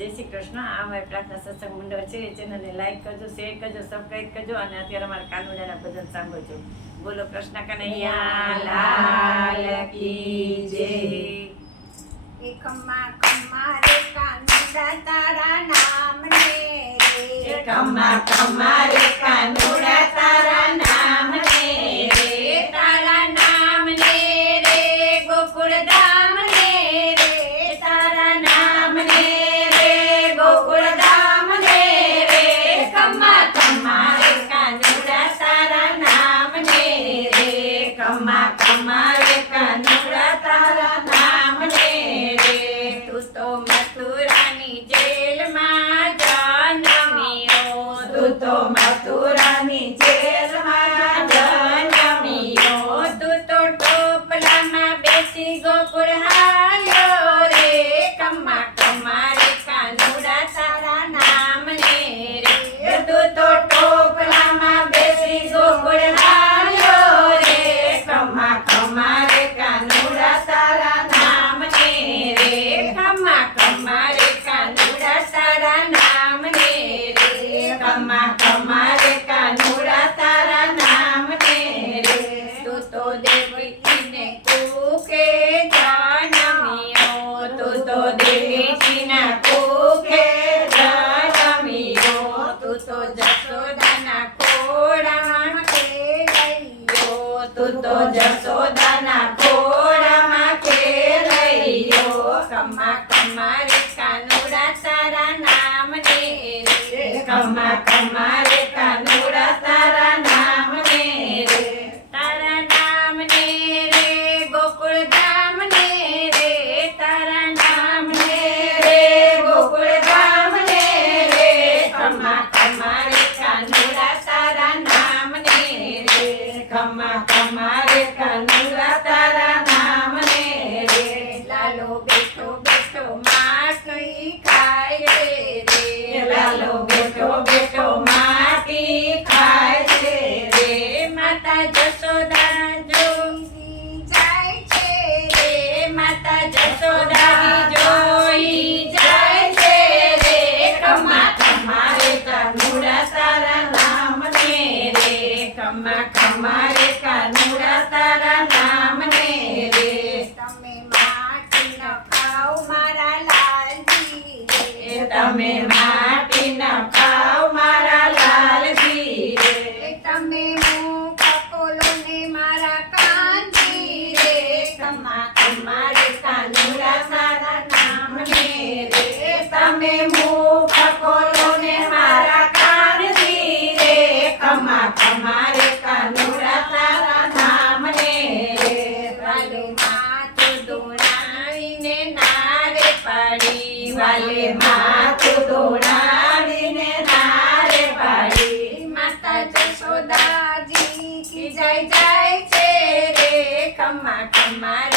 જય શ્રી કૃષ્ણ. આ મારી પ્રાર્થના સત્સંગ મંડળ છે. એ ચેનલને લાઈક કરજો શેર કરજો સબસ્ક્રાઈબ કરજો અને અત્યારે અમારા કાનુડાના ભજન સાંભળજો. બોલો કૃષ્ણ કનૈયા લાલ કી જય. એ ખમ્મા ખમ્મા રે કાનુડા તારા નામ રે. કમા કમા રે કાનુડા તારા નામ ને રે. તારા નામ ને રે ગોકુળ ધામ ને રે. તારા નામ ને રે ગોકુળ ધામ ને રે કમા કમા રે કાનુડા તારા નામ ને રે કમા કમા રે કાનુડા તારા નામ ને રે તું તો મથુરાની જેલમાં જન્મ્યો તું તો મથુરાની જેલમાં જન્મ્યો તું તો ટોપલામાં બેસી ગોકુળ હાલ્યો રે કમા કમા રે કાનુડા તારા નામ ને રે તું તો ટોપલામાં બેસી ગોકુળ હાલ્યો રે કમા કમા રે કાનુડા તારા નામ ને રે કમા કમા રે કાનુડા તારા નામ ને રે કમા કમા રે કાનુડા તારા નામ ને રે તું તો દેવકીને કુખે જન્મ્યો તું તો દેવીજીના કુખે જન્મ્યો તું તો જશોદાના ખોળામાં ખેલૈયો તું તો જશોદાના ખોળામાં ખેલૈયો કમા કમા રે કાનુડા તારા નામ ને રે કમા કમા રે કાનુડા તારા નામ ને રે તારા નામ ને રે ગોકુળ ધામ ને રે તારા નામ ને રે ગોકુળ ધામ ને રે કમા કમા રે કાનુડા તારા નામ ને રે કમા કમા રે કાનુડા તારા નામ ને રે લાલો બેઠો માસ કઈ ખાય રે. લાલો બેઠો બેઠો માટી ખાય છે રે. માતા જશોદા જોઈ જાય છે રે માતા જશોદા જોઈ જાય છે રે કમા કમા રે કાનુડા તારા નામ ને રે કમા કમા રે કાનુડા તારા નામ ને રે તમે માટી ન ખાઓ મારા લાલજી એ રે તમે માટી ન ખાઓ મારા લાલજી રે એ તમે મુખ ખોલો ને મારા કાનજી રે કમા કમા રે કાનુડા તારા નામ ને રે તમે મુખ ખોલો ને મારા કાનજી રે કમા કમા રે કાનુડા તારા નામ ને રે વાલે માથું દોડાવીને નારે પાડી. વાલે માથું દોડાવીને નારે પાડી. માતા જશોદાજી કી જય જાય છે રે. ખમ્મા ખમ્મા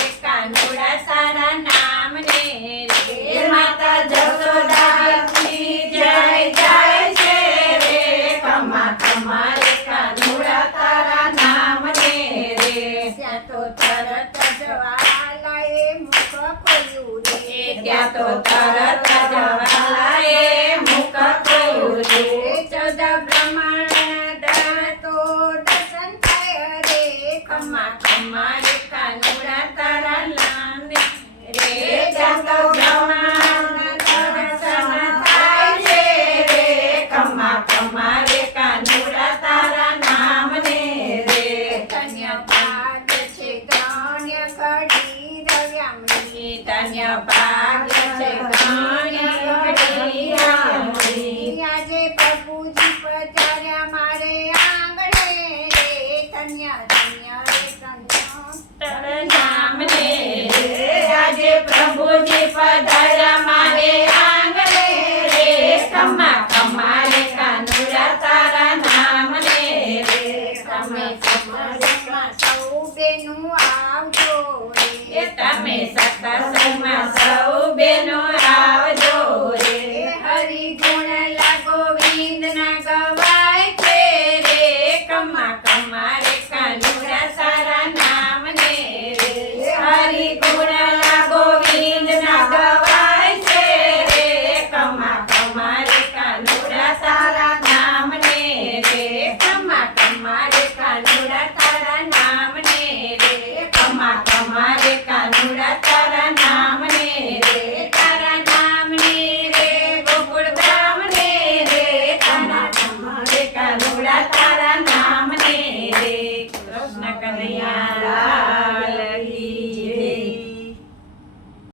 સત્સંગમાં સૌ બેનું આવજો રે. તમે સત્સંગમાં સૌ બેનો આવજો